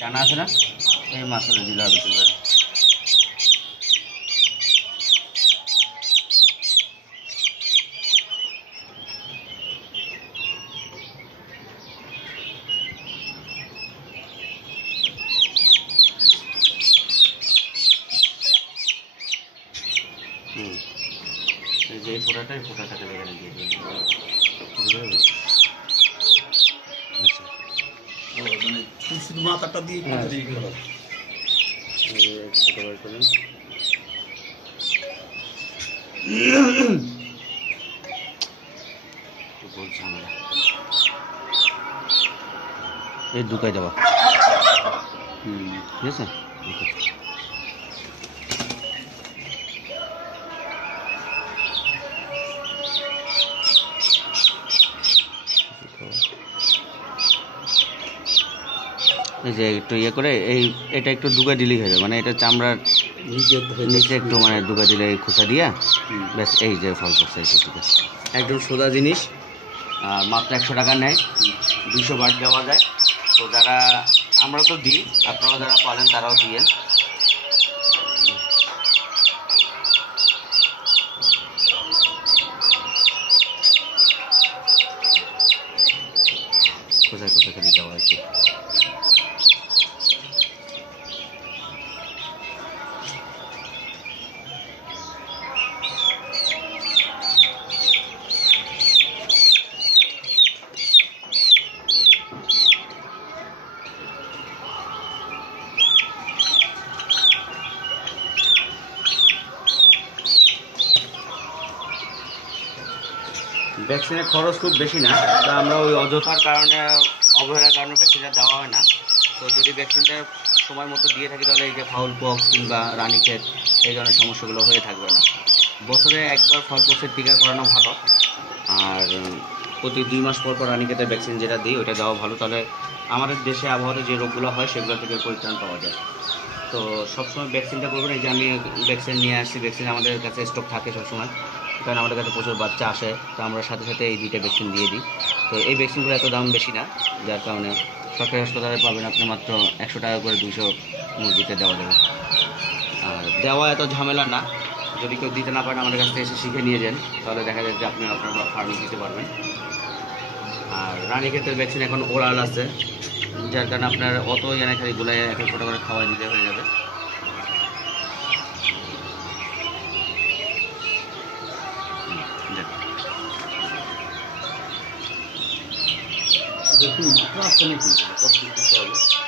জানা আছে না এই মাছটা দিলে হবে তো এই যে ফোটাটাকে এখানে দিয়ে দিন আচ্ছা মানে শুধু মাথাটা দিয়ে ছোটো বার করুন ঝামেলা এই ঢুকাই দেওয়া ঠিক আছে এই যে একটু ইয়ে করে এটা একটু ডুকা দিলেই হয়ে যাবে মানে এটা চামড়ার নিচে একটু মানে ডুকা দিলে এই খোসা দিয়া ব্যাস এই যে ফল করছে একদম সোজা জিনিস আর মাত্র 100 টাকা নেয় 200 বার দেওয়া যায় তো যারা আমরা তো দিই আপনারা যারা পারেন তারাও দিয়েন কোথায় কোথায় খালি দেওয়া হয়েছে ভ্যাকসিনের খরচ খুব বেশি না তা আমরা ওই অযথার কারণে অবহেলার কারণে ভ্যাকসিনটা দেওয়া হয় না তো যদি ভ্যাকসিনটা সময় মতো দিয়ে থাকি তাহলে এই যে ফাউল পক্স কিংবা রানীক্ষেত এই ধরনের সমস্যাগুলো হয়ে থাকবে না বছরে একবার ফাউল পক্সের টিকা করানো ভালো আর প্রতি 2 মাস পর পর রানীক্ষেতের ভ্যাকসিন যেটা দিই ওইটা দেওয়া ভালো তাহলে আমাদের দেশে আবহাওয়াতে যে রোগগুলো হয় সেগুলো থেকে পরিত্রাণ পাওয়া যায় তো সবসময় ভ্যাকসিনটা করবেন এই যে আমি ভ্যাকসিন নিয়ে আসছি ভ্যাকসিন আমাদের কাছে স্টক থাকে সবসময় কারণ আমাদের কাছে প্রচুর বাচ্চা আসে তো আমরা সাথে সাথে এই 2টা ভ্যাকসিন দিয়ে দিই তো এই ভ্যাকসিনগুলো এত দাম বেশি না যার কারণে সরকারি হাসপাতালে পাবেন আপনি মাত্র 100 টাকা করে 200 মুরগিতে দেওয়া যাবে আর দেওয়া এত ঝামেলা না যদি কেউ দিতে না পারেন আমাদের কাছ থেকে এসে শিখে নিয়ে যান তাহলে দেখা যায় যে আপনি আপনার ফার্মে দিতে পারবেন আর রানীক্ষেতের ভ্যাকসিন এখন ওরাল আছে যার কারণে আপনার অত এনে খালি গুলাই 1 ফোঁটা করে খাওয়া দিতে হয়ে যাবে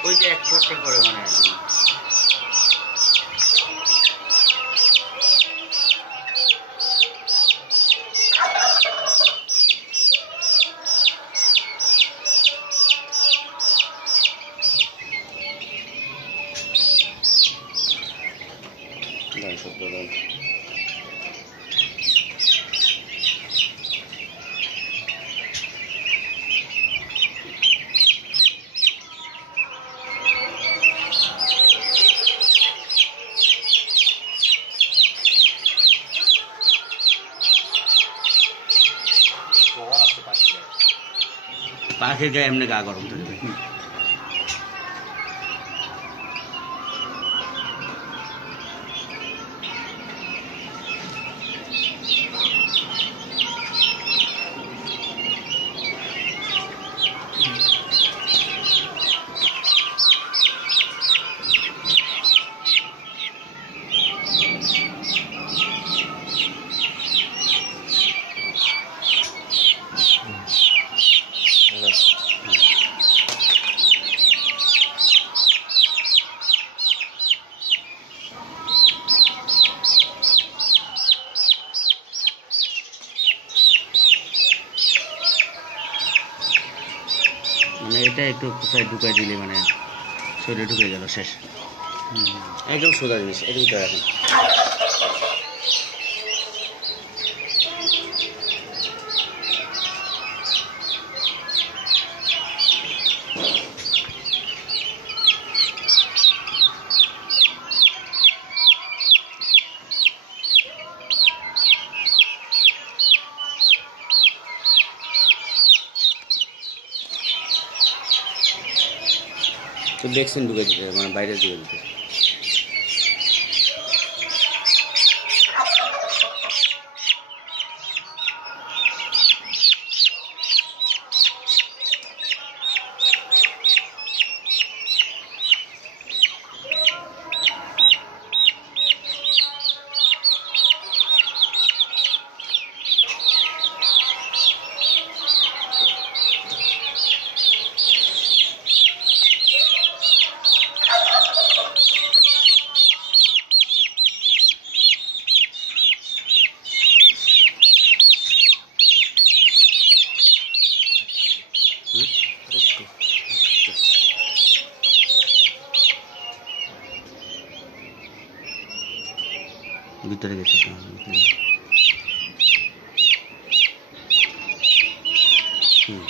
ওই যে 1 ফোঁটা করে মানে পাখির গায়ে এমনি গা গরম থাকবে মানে এটা একটু কোথায় ঢুকাই দিলে মানে শরীরে ঢুকে গেল শেষ একদম সোজা জিনিস এদিকে রাখেন ভ্যাকসিন ঢুকে দিতে, মানে বাইরে ঢুকে দিতে। ভিতরে গেছে। হুম।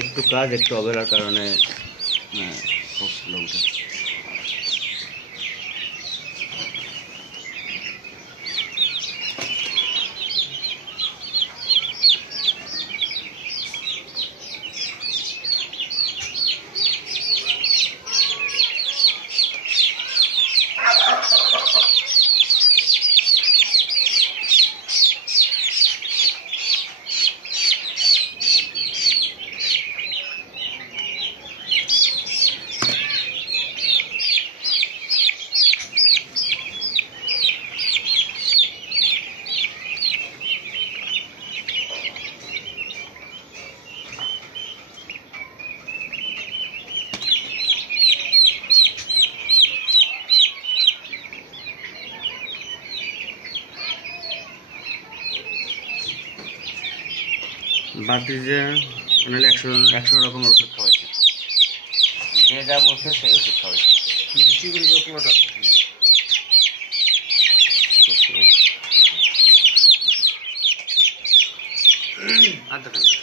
একটু কাজ একটু অবহেলার কারণে খুব স্লো উঠে। বাড়তি যে মানে 100 রকমের ওষুধ খাওয়াইছে, যে যা বলছে সেই ওষুধ খাওয়াইছে। আর দেখেন